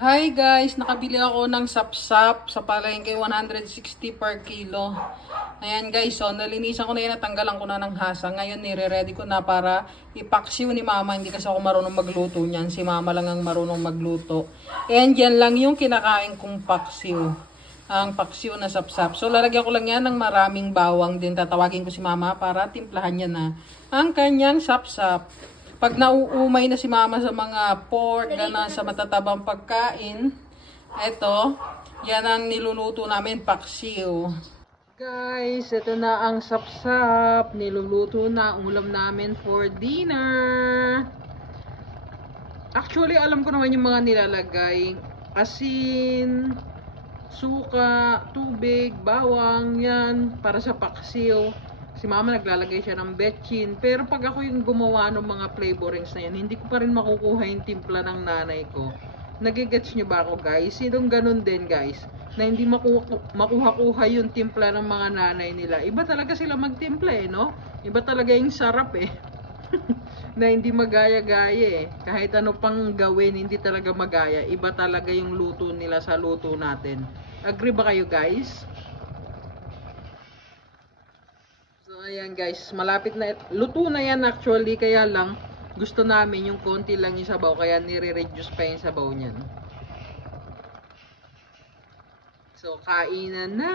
Hi guys, nakabili ako ng sapsap sa palengke 160 per kilo. Ayan guys, so nalinisan ko na yan, natanggalan ko na ng hasa. Ngayon nire-ready ko na para ipaksiw ni mama. Hindi kasi ako marunong magluto niyan. Si mama lang ang marunong magluto. And yan lang yung kinakain kong paksiw. Ang paksiw na sapsap. So lalagyan ko lang yan ng maraming bawang din. Tatawagin ko si mama para timplahan niya na ang kanyang sapsap. Pag nauumay na si mama sa mga pork, gana, sa matatabang pagkain, eto, yan ang niluluto namin, paksiw. Guys, ito na ang sapsap. Niluluto na, ulam namin for dinner. Actually, alam ko naman yung mga nilalagay. Asin, suka, tubig, bawang, yan, para sa paksiw. Si mama naglalagay siya ng betchin. Pero pag ako yung gumawa ng mga flavorings na yan, hindi ko pa rin makukuha yung timpla ng nanay ko. Nagigets nyo ba ako guys? Sinong ganun din guys? Na hindi makuha-kuha yung timpla ng mga nanay nila. Iba talaga sila magtimpla eh, no? Iba talaga yung sarap eh. Na hindi magaya-gaya eh. Kahit ano pang gawin, hindi talaga magaya. Iba talaga yung luto nila sa luto natin. Agree ba kayo guys? Ayan guys, malapit na, luto na yan actually, kaya lang gusto namin yung konti lang yung sabaw, kaya nire-reduce pa yung sabaw niyan. So kainan na.